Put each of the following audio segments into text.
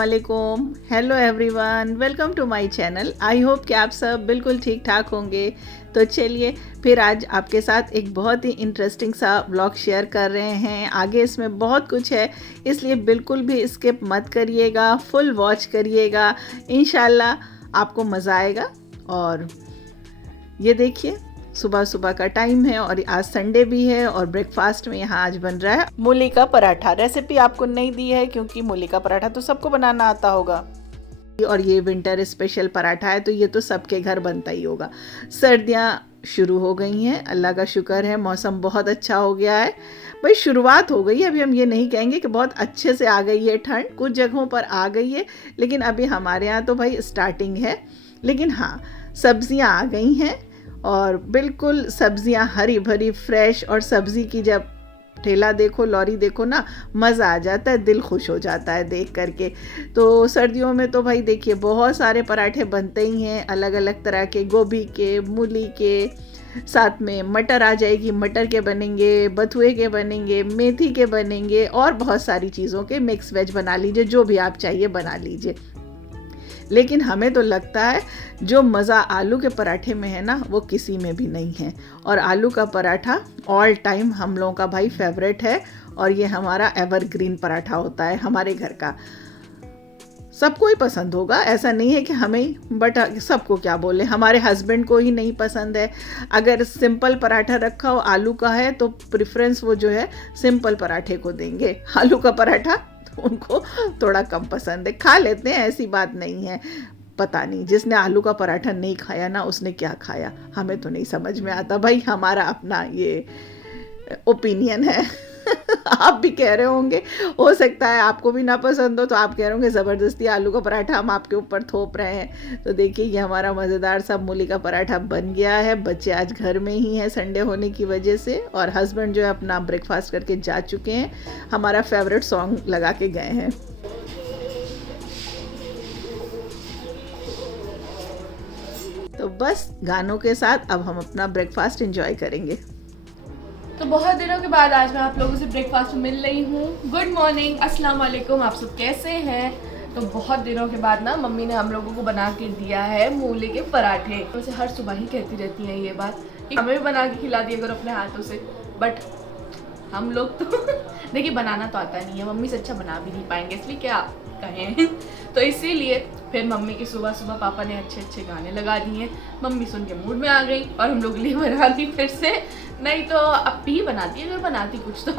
वालेकुम, hello everyone, welcome to my channel. I hope कि आप सब बिल्कुल ठीक ठाक होंगे। तो चलिए फिर आज आपके साथ एक बहुत ही इंटरेस्टिंग सा व्लॉग शेयर कर रहे हैं। आगे इसमें बहुत कुछ है, इसलिए बिल्कुल भी स्किप मत करिएगा, फुल वॉच करिएगा। इंशाल्लाह आपको मज़ा आएगा। और ये देखिए सुबह सुबह का टाइम है और आज संडे भी है और ब्रेकफास्ट में यहाँ आज बन रहा है मूली का पराठा। रेसिपी आपको नहीं दी है क्योंकि मूली का पराठा तो सबको बनाना आता होगा और ये विंटर स्पेशल पराठा है तो ये तो सबके घर बनता ही होगा। सर्दियाँ शुरू हो गई हैं, अल्लाह का शुक्र है, मौसम बहुत अच्छा हो गया है। भाई शुरुआत हो गई है, अभी हम ये नहीं कहेंगे कि बहुत अच्छे से आ गई है ठंड, कुछ जगहों पर आ गई है, लेकिन अभी हमारे यहाँ तो भाई स्टार्टिंग है। लेकिन हाँ, सब्जियाँ आ गई हैं और बिल्कुल सब्जियां हरी भरी फ्रेश, और सब्ज़ी की जब ठेला देखो, लॉरी देखो ना, मज़ा आ जाता है, दिल खुश हो जाता है देख करके। तो सर्दियों में तो भाई देखिए बहुत सारे पराठे बनते ही हैं, अलग अलग तरह के, गोभी के, मूली के, साथ में मटर आ जाएगी, मटर के बनेंगे, बथुए के बनेंगे, मेथी के बनेंगे और बहुत सारी चीज़ों के। मिक्स वेज बना लीजिए, जो भी आप चाहिए बना लीजिए। लेकिन हमें तो लगता है जो मज़ा आलू के पराठे में है ना, वो किसी में भी नहीं है। और आलू का पराठा ऑल टाइम हम लोगों का भाई फेवरेट है और ये हमारा एवरग्रीन पराठा होता है हमारे घर का। सबको ही पसंद होगा, ऐसा नहीं है कि हमें, बट सबको क्या बोले, हमारे हस्बैंड को ही नहीं पसंद है। अगर सिंपल पराठा रखा हो आलू का है तो प्रेफरेंस वो जो है सिंपल पराठे को देंगे। आलू का पराठा उनको थोड़ा कम पसंद है, खा लेते हैं, ऐसी बात नहीं है। पता नहीं जिसने आलू का पराठा नहीं खाया ना, उसने क्या खाया, हमें तो नहीं समझ में आता भाई, हमारा अपना ये ओपिनियन है। आप भी कह रहे होंगे, हो सकता है आपको भी ना पसंद हो, तो आप कह रहे होंगे ज़बरदस्ती आलू का पराठा हम आपके ऊपर थोप रहे हैं। तो देखिए ये हमारा मज़ेदार सा मूली का पराठा बन गया है। बच्चे आज घर में ही हैं संडे होने की वजह से, और हस्बैंड जो है अपना ब्रेकफास्ट करके जा चुके हैं। हमारा फेवरेट सॉन्ग लगा के गए हैं। तो बस गानों के साथ अब हम अपना ब्रेकफास्ट एंजॉय करेंगे। तो बहुत दिनों के बाद आज मैं आप लोगों से ब्रेकफास्ट में मिल रही हूँ। गुड मॉर्निंग, अस्सलाम वालेकुम, आप सब कैसे हैं? तो बहुत दिनों के बाद ना मम्मी ने हम लोगों को बना के दिया है मूली के पराठे। वैसे हर सुबह ही कहती रहती हैं ये बात कि हमें भी बना के खिला दिया करो अपने हाथों से, बट हम लोग तो देखिए बनाना तो आता नहीं है, मम्मी से अच्छा बना भी नहीं पाएंगे, इसलिए क्या कहें। तो इसीलिए फिर मम्मी के सुबह सुबह पापा ने अच्छे अच्छे गाने लगा दिए, मम्मी सुन के मूड में आ गई और हम लोग लिए बना दी फिर से। नहीं तो अब भी बनाती है, अगर बनाती कुछ तो।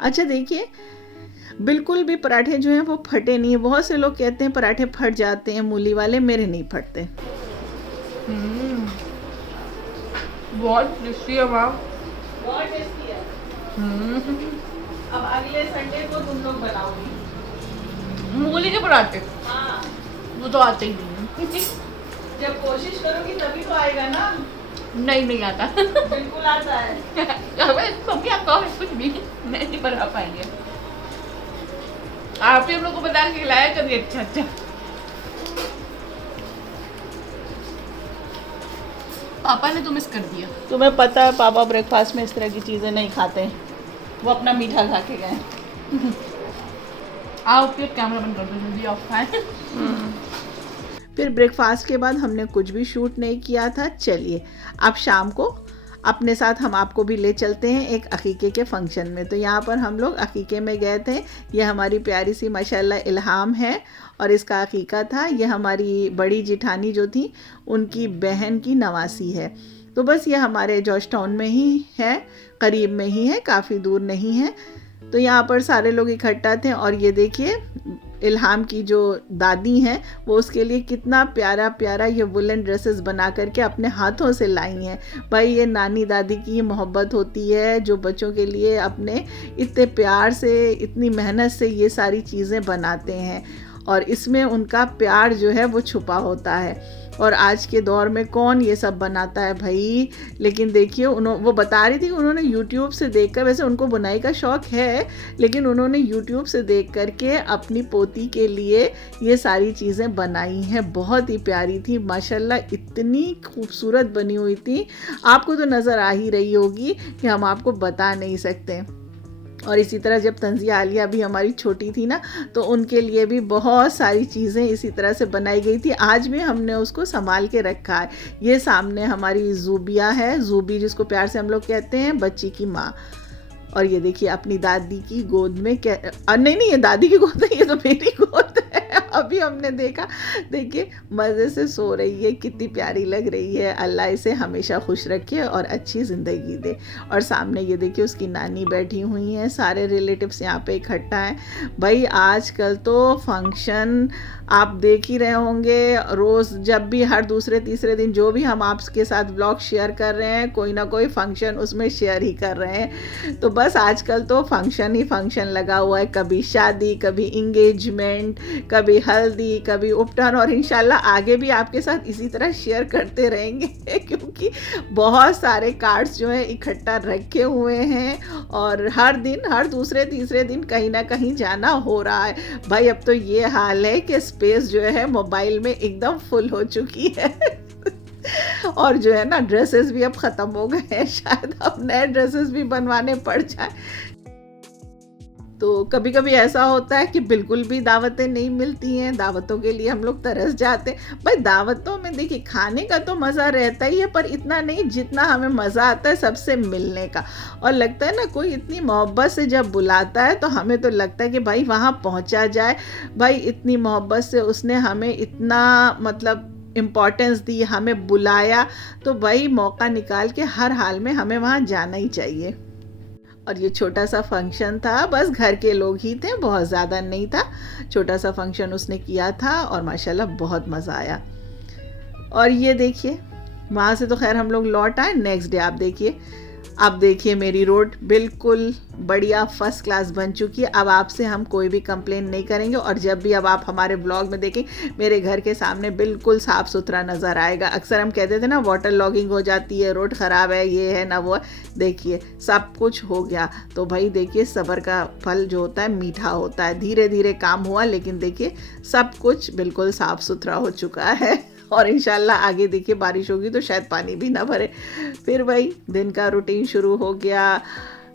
अच्छा देखिए, बिल्कुल भी पराठे जो हैं वो फटे नहीं है। बहुत से लोग कहते हैं पराठे फट जाते हैं मूली वाले, मेरे नहीं फटते। बहुत टेस्टी है माँ, बहुत टेस्टी है। अब अगले संडे को तुम लोग बनाओगी मूली के पराठे। हाँ, वो तो आते ही नहीं। जब कोशिश करोगी तभी तो आएगा ना। नहीं आता। बिल्कुल आता है। मम्मी आप कहो कुछ भी नहीं बना पाएंगे, आप ही हम लोग को बता के खिलाया करिए। अच्छा पापा ने तो मिस कर दिया। तुम्हें पता है पापा ब्रेकफास्ट में इस तरह की चीज़ें नहीं खाते हैं, वो अपना मीठा खा के गए। आओ फिर कैमरा बंद कर दो, जल्दी ऑफ खाएं। फिर ब्रेकफास्ट के बाद हमने कुछ भी शूट नहीं किया था। चलिए अब शाम को अपने साथ हम आपको भी ले चलते हैं एक अकीके के फंक्शन में। तो यहाँ पर हम लोग अकीके में गए थे। ये हमारी प्यारी सी माशाल्लाह इल्हाम है और इसका अकीका था। ये हमारी बड़ी जिठानी जो थी उनकी बहन की नवासी है। तो बस ये हमारे जॉर्ज टाउन में ही है, करीब में ही है, काफ़ी दूर नहीं है। तो यहाँ पर सारे लोग इकट्ठा थे और ये देखिए इल्हाम की जो दादी हैं वो उसके लिए कितना प्यारा प्यारा ये वुलन ड्रेसेस बना करके अपने हाथों से लाई हैं। भाई ये नानी दादी की मोहब्बत होती है जो बच्चों के लिए अपने इतने प्यार से, इतनी मेहनत से ये सारी चीज़ें बनाते हैं और इसमें उनका प्यार जो है वो छुपा होता है। और आज के दौर में कौन ये सब बनाता है भाई। लेकिन देखिए वो बता रही थी उन्होंने यूट्यूब से देखकर, वैसे उनको बुनाई का शौक़ है लेकिन उन्होंने यूट्यूब से देख करके अपनी पोती के लिए ये सारी चीज़ें बनाई हैं। बहुत ही प्यारी थी माशाल्लाह, इतनी खूबसूरत बनी हुई थी, आपको तो नज़र आ ही रही होगी कि हम आपको बता नहीं सकते। और इसी तरह जब तंजिया आलिया भी हमारी छोटी थी ना, तो उनके लिए भी बहुत सारी चीज़ें इसी तरह से बनाई गई थी। आज भी हमने उसको संभाल के रखा है। ये सामने हमारी जूबिया है, जूबी जिसको प्यार से हम लोग कहते हैं, बच्ची की माँ। और ये देखिए अपनी दादी की गोद में नहीं ये दादी की गोद नहीं, ये तो मेरी गोद है। अभी हमने देखा, देखिए मज़े से सो रही है, कितनी प्यारी लग रही है। अल्लाह इसे हमेशा खुश रखे और अच्छी ज़िंदगी दे। और सामने ये देखिए उसकी नानी बैठी हुई हैं, सारे रिलेटिव्स यहाँ पे इकट्ठा हैं। भाई आजकल तो फंक्शन आप देख ही रहे होंगे, रोज़ जब भी हर दूसरे तीसरे दिन जो भी हम आपके साथ ब्लॉग शेयर कर रहे हैं, कोई ना कोई फंक्शन उसमें शेयर ही कर रहे हैं। तो बस आजकल तो फंक्शन ही फंक्शन लगा हुआ है, कभी शादी, कभी इंगेजमेंट, कभी हल्दी, कभी उपटन, और इंशाल्लाह आगे भी आपके साथ इसी तरह शेयर करते रहेंगे क्योंकि बहुत सारे कार्ड्स जो है इकट्ठा रखे हुए हैं और हर दिन हर दूसरे तीसरे दिन कहीं ना कहीं जाना हो रहा है। भाई अब तो ये हाल है कि स्पेस जो है मोबाइल में एकदम फुल हो चुकी है और जो है ना ड्रेसेस भी अब ख़त्म हो गए हैं, शायद अब नए ड्रेसेस भी बनवाने पड़ जाए। तो कभी कभी ऐसा होता है कि बिल्कुल भी दावतें नहीं मिलती हैं, दावतों के लिए हम लोग तरस जाते हैं। भाई दावतों में देखिए खाने का तो मज़ा रहता ही है, पर इतना नहीं जितना हमें मज़ा आता है सबसे मिलने का। और लगता है ना कोई इतनी मोहब्बत से जब बुलाता है तो हमें तो लगता है कि भाई वहाँ पहुँचा जाए। भाई इतनी मोहब्बत से उसने हमें इतना मतलब इम्पोर्टेंस दी, हमें बुलाया, तो भाई मौका निकाल के हर हाल में हमें वहाँ जाना ही चाहिए। और ये छोटा सा फंक्शन था, बस घर के लोग ही थे, बहुत ज़्यादा नहीं था, छोटा सा फंक्शन उसने किया था और माशाल्लाह बहुत मज़ा आया। और ये देखिए वहाँ से तो खैर हम लोग लौट आए। नेक्स्ट डे आप देखिए, अब देखिए मेरी रोड बिल्कुल बढ़िया फर्स्ट क्लास बन चुकी है। अब आपसे हम कोई भी कंप्लेन नहीं करेंगे और जब भी अब आप हमारे ब्लॉग में देखें मेरे घर के सामने बिल्कुल साफ़ सुथरा नज़र आएगा। अक्सर हम कहते थे ना वाटर लॉगिंग हो जाती है, रोड ख़राब है, ये है ना वो है, देखिए सब कुछ हो गया। तो भाई देखिए सब्र का फल जो होता है मीठा होता है, धीरे धीरे काम हुआ लेकिन देखिए सब कुछ बिल्कुल साफ़ सुथरा हो चुका है। और इंशाल्लाह आगे देखिए बारिश होगी तो शायद पानी भी ना भरे। फिर वही दिन का रूटीन शुरू हो गया।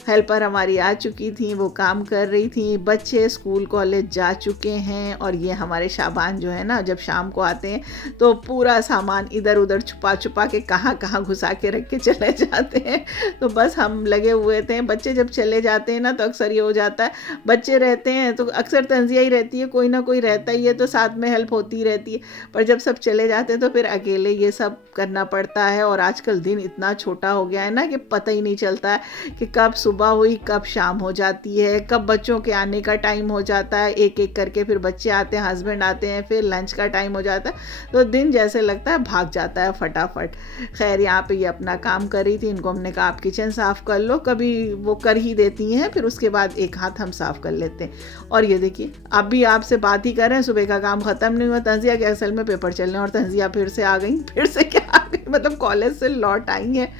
हेल्पर हमारी आ चुकी थी, वो काम कर रही थी, बच्चे स्कूल कॉलेज जा चुके हैं। और ये हमारे शाबान जो है ना जब शाम को आते हैं तो पूरा सामान इधर उधर छुपा छुपा के कहाँ कहाँ घुसा के रख के चले जाते हैं। तो बस हम लगे हुए थे। बच्चे जब चले जाते हैं ना तो अक्सर ये हो जाता है, बच्चे रहते हैं तो अक्सर तंजिया ही रहती है, कोई ना कोई रहता ही है तो साथ में हेल्प होती रहती है। पर जब सब चले जाते हैं तो फिर अकेले ये सब करना पड़ता है। और आजकल दिन इतना छोटा हो गया है ना कि पता ही नहीं चलता है कि कब सुबह हुई कब शाम हो जाती है, कब बच्चों के आने का टाइम हो जाता है, एक एक करके फिर बच्चे आते हैं, हस्बैंड आते हैं, फिर लंच का टाइम हो जाता है। तो दिन जैसे लगता है भाग जाता है फटाफट। खैर यहाँ पे ये अपना काम कर रही थी, इनको हमने कहा आप किचन साफ़ कर लो, कभी वो कर ही देती हैं, फिर उसके बाद एक हाथ हम साफ़ कर लेते हैं। और ये देखिए अब भी आपसे बात ही कर रहे हैं, सुबह का काम ख़त्म नहीं हुआ। तंजिया के असल में पेपर चल रहे हैं और तंजिया फिर से आ गई, फिर से क्या आ गई, मतलब कॉलेज से लौट आई हैं।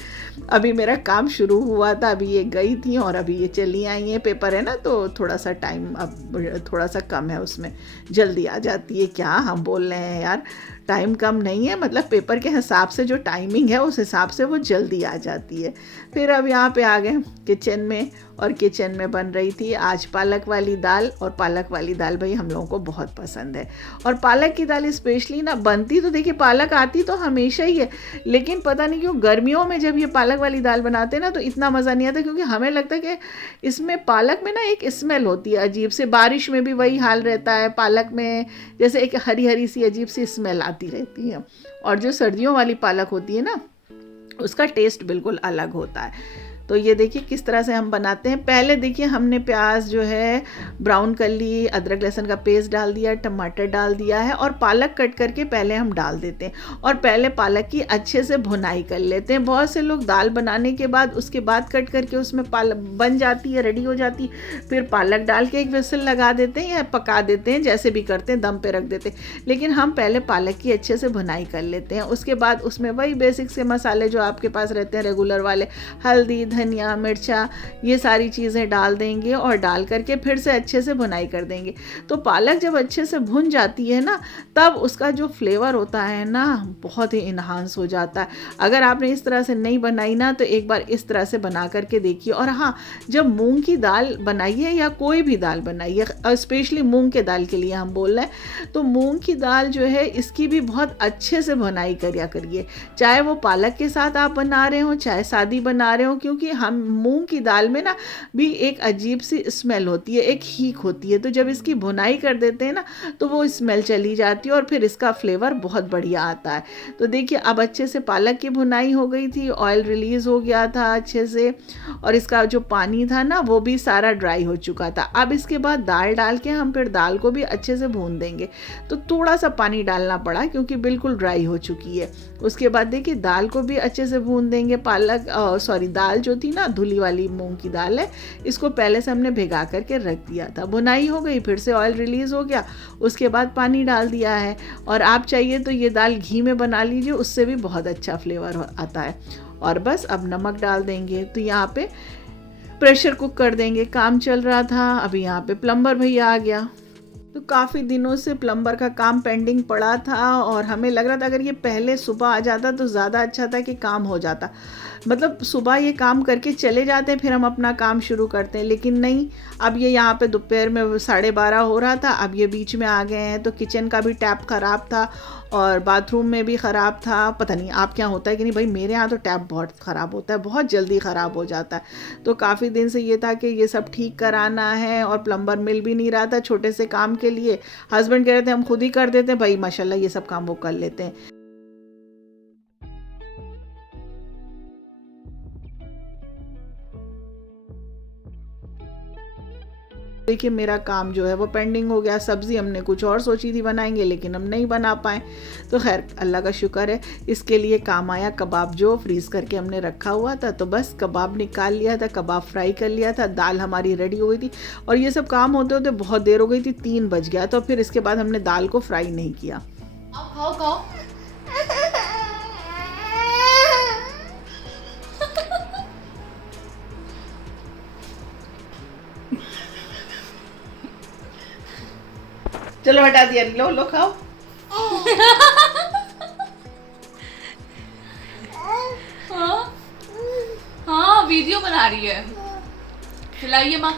अभी मेरा काम शुरू हुआ था, अभी ये गई थी और अभी ये चली आई हैं। पेपर है ना तो थोड़ा सा टाइम अब थोड़ा सा कम है, उसमें जल्दी आ जाती है। क्या हम बोल रहे हैं यार, टाइम कम नहीं है, मतलब पेपर के हिसाब से जो टाइमिंग है उस हिसाब से वो जल्दी आ जाती है। फिर अब यहाँ पे आ गए किचन में और किचन में बन रही थी आज पालक वाली दाल। और पालक वाली दाल भाई हम लोगों को बहुत पसंद है। और पालक की दाल स्पेशली ना बनती तो देखिए पालक आती तो हमेशा ही है, लेकिन पता नहीं क्यों गर्मियों में जब ये पालक वाली दाल बनाते हैं ना तो इतना मज़ा नहीं आता, क्योंकि हमें लगता है कि इसमें पालक में ना एक स्मेल होती है अजीब से। बारिश में भी वही हाल रहता है, पालक में जैसे एक हरी हरी सी अजीब सी स्मेल आती रहती है। और जो सर्दियों वाली पालक होती है ना उसका टेस्ट बिल्कुल अलग होता है। तो ये देखिए किस तरह से हम बनाते हैं। पहले देखिए हमने प्याज जो है ब्राउन कर ली, अदरक लहसुन का पेस्ट डाल दिया, टमाटर डाल दिया है और पालक कट करके पहले हम डाल देते हैं और पहले पालक की अच्छे से भुनाई कर लेते हैं। बहुत से लोग दाल बनाने के बाद उसके बाद कट करके उसमें पालक बन जाती है, रेडी हो जाती, फिर पालक डाल के एक विसल लगा देते हैं या पका देते हैं, जैसे भी करते हैं, दम पे रख देते हैं। लेकिन हम पहले पालक की अच्छे से भुनाई कर लेते हैं। उसके बाद उसमें वही बेसिक से मसाले जो आपके पास रहते हैं रेगुलर वाले, हल्दी, धनिया, मिर्चा, ये सारी चीज़ें डाल देंगे और डाल करके फिर से अच्छे से भुनाई कर देंगे। तो पालक जब अच्छे से भुन जाती है ना, तब उसका जो फ्लेवर होता है ना बहुत ही इन्हांस हो जाता है। अगर आपने इस तरह से नहीं बनाई ना, तो एक बार इस तरह से बना करके देखिए। और हाँ, जब मूंग की दाल बनाइए या कोई भी दाल बनाइए, स्पेशली मूंग के दाल के लिए हम बोल रहे हैं, तो मूंग की दाल जो है इसकी भी बहुत अच्छे से भुनाई करिया करिए, चाहे वो पालक के साथ आप बना रहे हो चाहे सादी बना रहे हो, क्योंकि हम मूंग की दाल में ना भी एक अजीब सी स्मेल होती है, एक हीक होती है। तो जब इसकी भुनाई कर देते हैं ना, तो वो स्मेल चली जाती है और फिर इसका फ्लेवर बहुत बढ़िया आता है। तो देखिए अब अच्छे से पालक की भुनाई हो गई थी, ऑयल रिलीज़ हो गया था अच्छे से और इसका जो पानी था ना वो भी सारा ड्राई हो चुका था। अब इसके बाद दाल डाल के हम फिर दाल को भी अच्छे से भून देंगे। तो थोड़ा सा पानी डालना पड़ा क्योंकि बिल्कुल ड्राई हो चुकी है। उसके बाद देखिए दाल को भी अच्छे से भून देंगे। दाल जो थी ना, धुली वाली मूंग की दाल है, इसको पहले से हमने भिगा करके रख दिया था। भुनाई हो गई, फिर से ऑयल रिलीज़ हो गया, उसके बाद पानी डाल दिया है। और आप चाहिए तो ये दाल घी में बना लीजिए, उससे भी बहुत अच्छा फ्लेवर आता है। और बस अब नमक डाल देंगे। तो यहाँ पे प्रेशर कुक कर देंगे। काम चल रहा था, अभी यहाँ पे प्लम्बर भैया आ गया। तो काफ़ी दिनों से प्लम्बर का काम पेंडिंग पड़ा था और हमें लग रहा था अगर ये पहले सुबह आ जाता तो ज़्यादा अच्छा था कि काम हो जाता। मतलब सुबह ये काम करके चले जाते हैं, फिर हम अपना काम शुरू करते हैं। लेकिन नहीं, अब ये यहाँ पे दोपहर में 12:30 हो रहा था, अब ये बीच में आ गए हैं। तो किचन का भी टैप ख़राब था और बाथरूम में भी ख़राब था। पता नहीं आप क्या होता है कि नहीं, भाई मेरे यहाँ तो टैप बहुत ख़राब होता है, बहुत जल्दी ख़राब हो जाता है। तो काफ़ी दिन से ये था कि ये सब ठीक कराना है और प्लम्बर मिल भी नहीं रहा था छोटे से काम के लिए। हस्बैंड कह रहे थे हम खुद ही कर देते हैं, भाई माशाल्लाह ये सब काम वो कर लेते हैं। देखिए मेरा काम जो है वो पेंडिंग हो गया। सब्ज़ी हमने कुछ और सोची थी बनाएंगे, लेकिन हम नहीं बना पाए। तो खैर अल्लाह का शुक्र है, इसके लिए काम आया कबाब जो फ्रीज़ करके हमने रखा हुआ था। तो बस कबाब निकाल लिया था, कबाब फ्राई कर लिया था, दाल हमारी रेडी हो गई थी। और ये सब काम होते होते बहुत देर हो गई थी, 3 बज गया। तो फिर इसके बाद हमने दाल को फ्राई नहीं किया। खाओ चलो हटा दिया, लो लो खाओ। हाँ वीडियो बना रही है। खिलाइए माँ,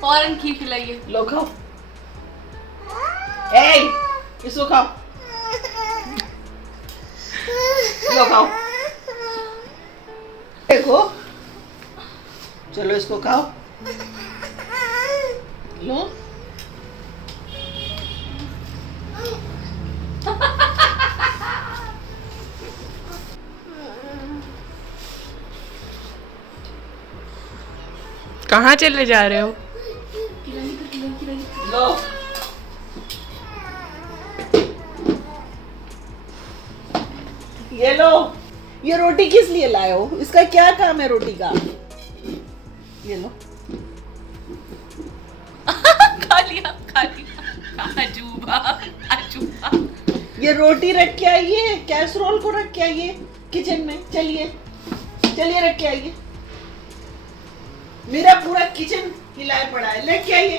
फौरन खीर खिलाइए। लो खाओ, इसको खाओ, लो खाओ, देखो, चलो इसको खाओ, लो। कहाँ चले जा रहे हो? लो ये लो। ये रोटी किस लिए लाए हो? इसका क्या काम है रोटी का? ये लो। खा लिया अजूबा अजूबा। ये रोटी रख के आइए, कैसरोल को रख के आइए किचन में। चलिए चलिए रख के आइए। मेरा पूरा किचन हिलाए पड़ा है, लेके आइए।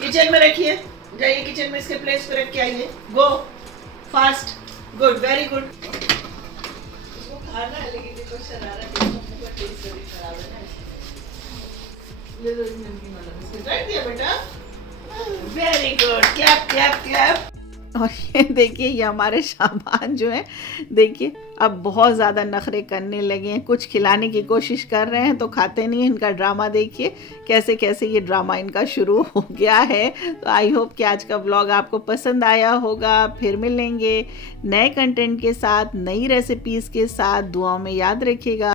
किचन में रखिए, जाइए किचन में, इसके प्लेस पे रख के आइए। गो फास्ट, गुड, वेरी गुड। इसको खाना है लेकिन इसको शरारत है, इसको टेस्ट करनी खराब है ना। ले लो नमकीन वाला बिस्किट, रख दिया बेटा, very good, clap clap clap. और ये देखिए ये हमारे शाबान जो है, देखिए अब बहुत ज़्यादा नखरे करने लगे हैं। कुछ खिलाने की कोशिश कर रहे हैं तो खाते नहीं हैं। इनका ड्रामा देखिए कैसे कैसे ये ड्रामा इनका शुरू हो गया है। तो आई होप कि आज का व्लॉग आपको पसंद आया होगा। फिर मिलेंगे नए कंटेंट के साथ, नई रेसिपीज़ के साथ। दुआओं में याद रखिएगा।